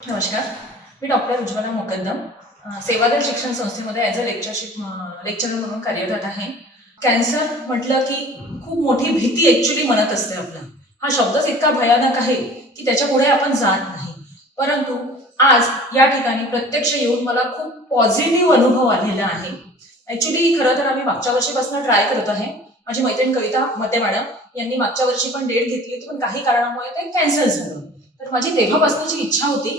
नमस्कार, मी डॉक्टर उज्ज्वला मुकद्दम सेवादल शिक्षण संस्थेमध्ये ॲज अ लेक्चरर म्हणून कार्यरत आहे. कॅन्सर म्हटलं की खूप मोठी भीती ॲक्च्युली मनात असते आपल्या. हा शब्दच इतका भयानक आहे की त्याच्या पुढे आपण जात नाही. परंतु आज या ठिकाणी प्रत्यक्ष येऊन मला खूप पॉझिटिव्ह अनुभव आलेला आहे. ॲक्च्युली खरं तर आम्ही मागच्या वर्षीपासून ट्राय करत आहे. माझी मैत्रीण कविता मते मॅडम यांनी मागच्या वर्षी पण डेट घेतली होती, पण काही कारणामुळे ते कॅन्सल झालं. तर माझी तेव्हापासूनची इच्छा होती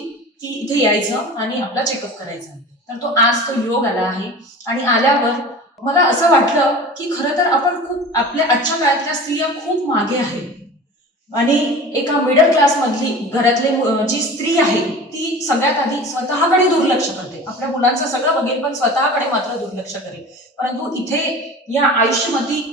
की इथे यायचं आणि आपला चेकअप करायचा. तर आज तो योग आला आहे आणि आल्यावर मला असं वाटलं की खरं तर आपण खूप आपल्या आजच्या काळातल्या स्त्रिया खूप मागे आहे आणि एका मिडल क्लास मधली घरातली जी स्त्री आहे ती सगळ्यात आधी स्वतःकडे दुर्लक्ष करते. आपल्या मुलांचं सगळं बघेल पण स्वतःकडे मात्र दुर्लक्ष करेल. परंतु इथे या आयुष्यमती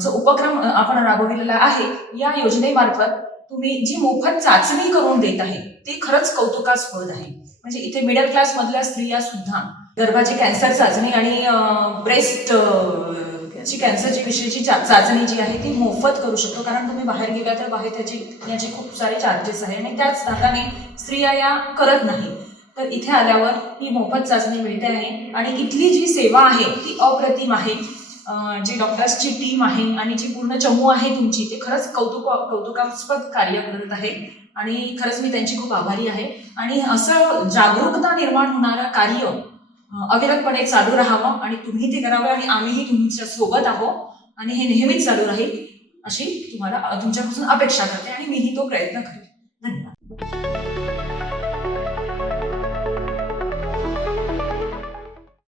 जो उपक्रम आपण राबविलेला आहे, या योजनेमार्फत तुम्ही जी मोफत चाचणी करून देत आहे ते खरंच कौतुकास्पद आहे. म्हणजे इथे मिडल क्लास मधल्या स्त्रिया सुद्धा गर्भाची कॅन्सर चाचणी आणि ब्रेस्ट कॅन्सरची विषयीची चाचणी जी आहे ती मोफत करू शकतो. कारण तुम्ही बाहेर गेला तर बाहेर याचे खूप सारे चार्जेस आहे आणि त्याच धाकाने स्त्रिया या करत नाही. तर इथे आल्यावर ही मोफत चाचणी मिळते आहे आणि इथली जी सेवा आहे ती अप्रतिम आहे. जी डॉक्टर्सची टीम आहे आणि जी पूर्ण चमू आहे तुमची, ते खरंच कौतुकास्पद कार्य करत आहे आणि खरंच मी त्यांची खूप आभारी आहे. आणि असं जागरूकता निर्माण होणारं कार्य अविरतपणे चालू राहावं आणि तुम्ही ते करावं आणि आम्हीही तुमच्या सोबत आहोत आणि हे नेहमीच चालू राहील अशी तुमच्यापासून अपेक्षा करते आणि मीही तो प्रयत्न करेन.